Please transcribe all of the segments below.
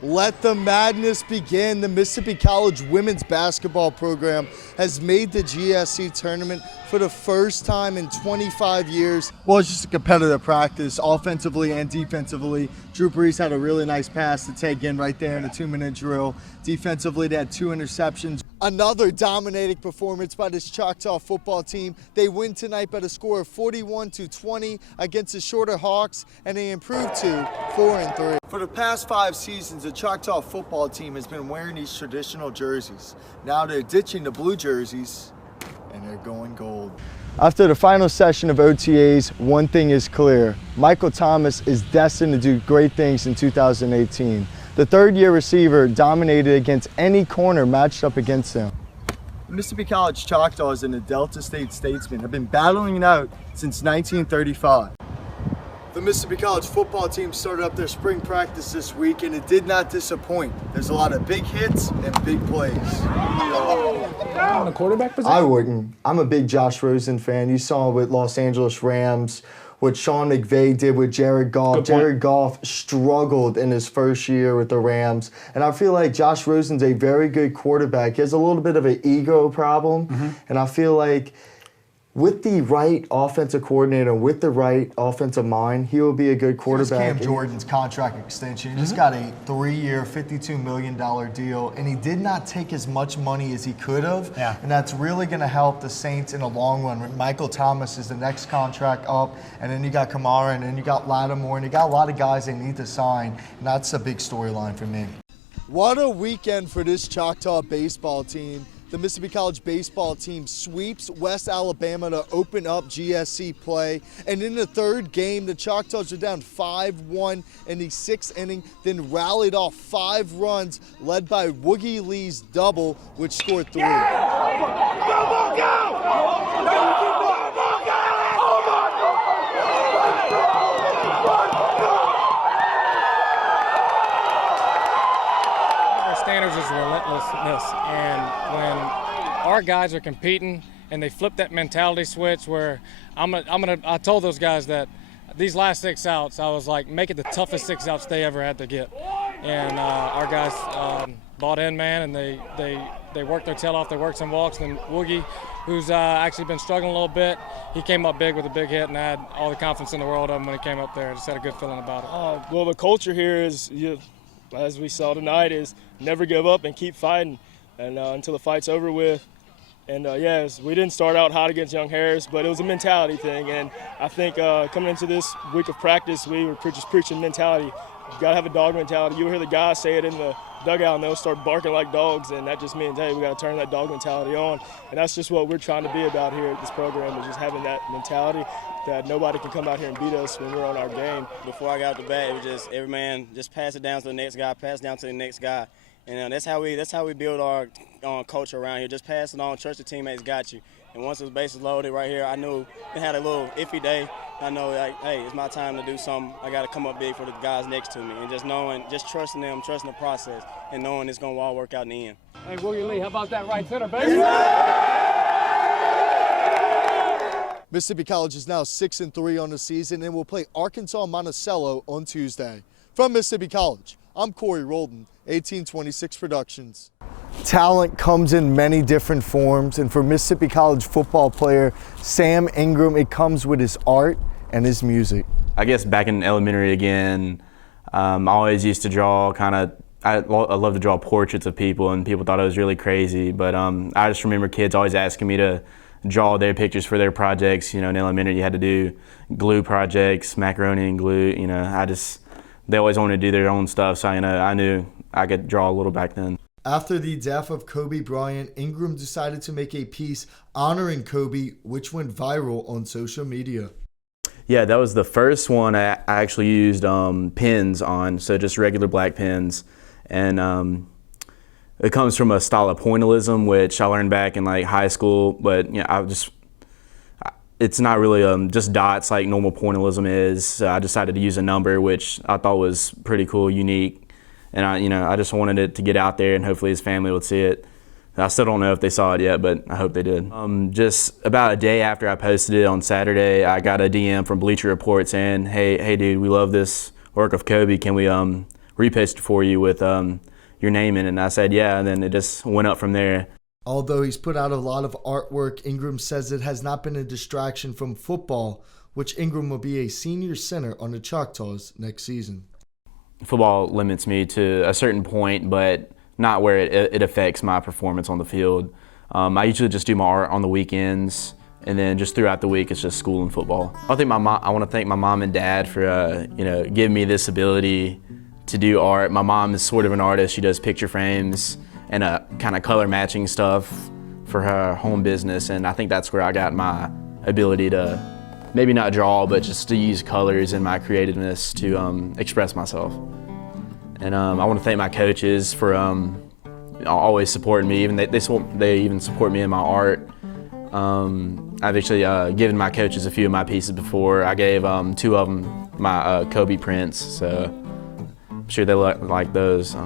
Let the madness begin. The Mississippi College women's basketball program has made the GSC tournament for the first time in 25 years. Well, it's just a competitive practice, offensively and defensively. Drew Brees had a really nice pass to take in right there in a 2-minute drill. Defensively, they had 2 interceptions. Another dominating performance by this Choctaw football team. They win tonight by the score of 41-20 against the Shorter Hawks, and they improved to 4-3. For the past 5 seasons, the Choctaw football team has been wearing these traditional jerseys. Now they're ditching the blue jerseys, and they're going gold. After the final session of OTAs, one thing is clear. Michael Thomas is destined to do great things in 2018. The third-year receiver dominated against any corner matched up against him. The Mississippi College Choctaws and the Delta State Statesmen have been battling it out since 1935. The Mississippi College football team started up their spring practice this week, and it did not disappoint. There's a lot of big hits and big plays. On the quarterback position? I wouldn't. I'm a big Josh Rosen fan. You saw with Los Angeles Rams what Sean McVay did with Jared Goff. Jared Goff struggled in his first year with the Rams, and I feel like Josh Rosen's a very good quarterback. He has a little bit of an ego problem, and I feel like with the right offensive coordinator, with the right offensive mind, he will be a good quarterback. Cam Jordan's contract extension. He just got a 3-year, $52 million deal, and he did not take as much money as he could have. Yeah. And that's really going to help the Saints in the long run. Michael Thomas is the next contract up, and then you got Kamara, and then you got Lattimore, and you got a lot of guys they need to sign, and that's a big storyline for me. What a weekend for this Choctaw baseball team. The Mississippi College baseball team sweeps West Alabama to open up GSC play. And in the third game, the Choctaws were down 5-1 in the 6th inning, then rallied off 5 runs, led by Woogie Lee's double, which scored 3. Standards is relentlessness, and when our guys are competing and they flip that mentality switch where I told those guys that these last 6 outs, I was like, make it the toughest 6 outs they ever had to get. And our guys bought in, man, and they worked their tail off. They worked some walks. And Woogie, who's actually been struggling a little bit, he came up big with a big hit, and I had all the confidence in the world of him when he came up there. I just had a good feeling about it. Well, the culture here is, as we saw tonight, is never give up and keep fighting, and until the fight's over with. And yes, we didn't start out hot against Young Harris, but it was a mentality thing. And I think coming into this week of practice, we were just preaching mentality. You got to have a dog mentality. You'll hear the guys say it in the dugout, and they'll start barking like dogs, and that just means, hey, we got to turn that dog mentality on. And that's just what we're trying to be about here at this program, is just having that mentality that nobody can come out here and beat us when we're on our game. Before I got out the bat, it was just every man just pass it down to the next guy, pass it down to the next guy. And that's how we build our culture around here. Just pass it on, trust the teammates got you. And once the bases loaded right here, I knew it had a little iffy day. I know, like, hey, it's my time to do something. I got to come up big for the guys next to me. And just trusting them, trusting the process, and knowing it's going to all work out in the end. Hey, William Lee, how about that right center, baby? Mississippi College is now 6-3 on the season and will play Arkansas Monticello on Tuesday. From Mississippi College, I'm Corey Rholdon, 1826 Productions. Talent comes in many different forms, and for Mississippi College football player Sam Ingram, it comes with his art and his music. I guess back in elementary again, I always used to draw I love to draw portraits of people, and people thought I was really crazy, but I just remember kids always asking me to draw their pictures for their projects. In elementary you had to do glue projects, macaroni and glue, they always wanted to do their own stuff, so I knew I could draw a little back then. After the death of Kobe Bryant, Ingram decided to make a piece honoring Kobe, which went viral on social media. Yeah, that was the first one I actually used pens on, so just regular black pens. And it comes from a style of pointillism, which I learned back in high school, but it's not really just dots like normal pointillism is. So I decided to use a number, which I thought was pretty cool, unique. And I just wanted it to get out there, and hopefully his family would see it. I still don't know if they saw it yet, but I hope they did. Just about a day after I posted it on Saturday, I got a DM from Bleacher Report saying, hey dude, we love this work of Kobe. Can we repost it for you with your name in it. And I said, yeah, and then it just went up from there. Although he's put out a lot of artwork, Ingram says it has not been a distraction from football, which Ingram will be a senior center on the Choctaws next season. Football limits me to a certain point, but not where it affects my performance on the field. I usually just do my art on the weekends, and then just throughout the week, it's just school and football. I want to thank my mom and dad for giving me this ability to do art. My mom is sort of an artist. She does picture frames and kind of color matching stuff for her home business, and I think that's where I got my ability to maybe not draw, but just to use colors and my creativeness to express myself. And I want to thank my coaches for always supporting me. Even they even support me in my art. I've actually given my coaches a few of my pieces before. I gave 2 of them my Kobe prints, so I'm sure they like those.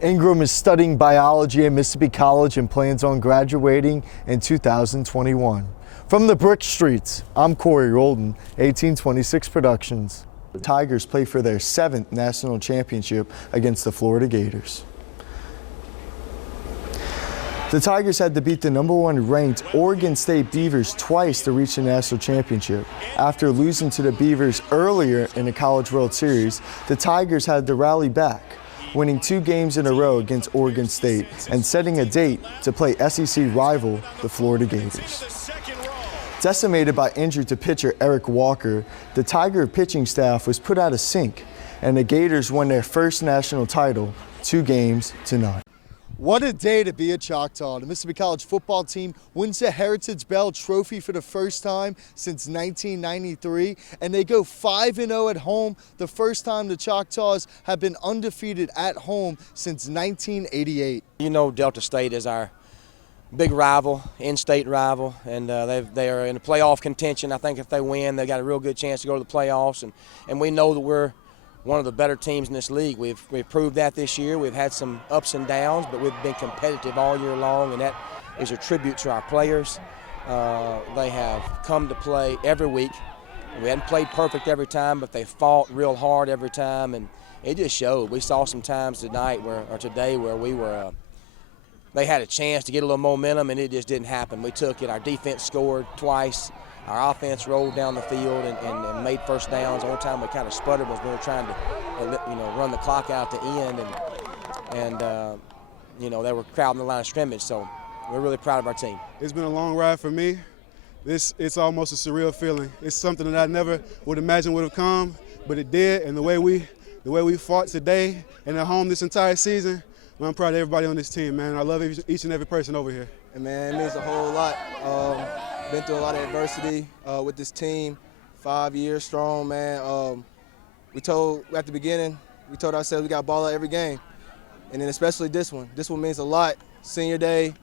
Ingram is studying biology at Mississippi College and plans on graduating in 2021. From the Brick Streets, I'm Corey Rholdon, 1826 Productions. The Tigers play for their 7th national championship against the Florida Gators. The Tigers had to beat the #1 ranked Oregon State Beavers twice to reach the national championship. After losing to the Beavers earlier in the College World Series, the Tigers had to rally back, winning 2 games in a row against Oregon State and setting a date to play SEC rival, the Florida Gators. Decimated by injury to pitcher Eric Walker, the Tiger pitching staff was put out of sync, and the Gators won their first national title 2 games to none. What a day to be a Choctaw. The Mississippi College football team wins the Heritage Bell Trophy for the first time since 1993, and they go 5-0 at home, the first time the Choctaws have been undefeated at home since 1988. You know, Delta State is our big rival, in-state rival, and they are in the playoff contention. I think if they win, they've got a real good chance to go to the playoffs, and we know that we're one of the better teams in this league. We've proved that this year. We've had some ups and downs, but we've been competitive all year long, and that is a tribute to our players. They have come to play every week. We hadn't played perfect every time, but they fought real hard every time, and it just showed. We saw some times today where we were they had a chance to get a little momentum, and it just didn't happen. We took it. Our defense scored twice. Our offense rolled down the field and made first downs. The only time we kind of sputtered was when we were trying to run the clock out to end, and they were crowding the line of scrimmage. So we're really proud of our team. It's been a long ride for me. It's almost a surreal feeling. It's something that I never would imagine would have come, but it did. And the way we fought today and at home this entire season, I'm proud of everybody on this team, man. I love each and every person over here. And man, it means a whole lot. Been through a lot of adversity with this team. 5 years strong, man. At the beginning, we told ourselves we got ball out every game. And then especially this one. This one means a lot. Senior day,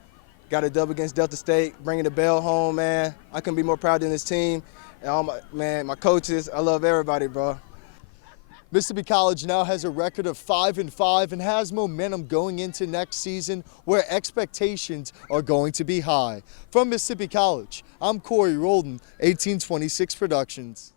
got a dub against Delta State, bringing the bell home, man. I couldn't be more proud of this team. And all my coaches, I love everybody, bro. Mississippi College now has a record of 5-5 and has momentum going into next season where expectations are going to be high. From Mississippi College, I'm Corey Rholdon, 1826 Productions.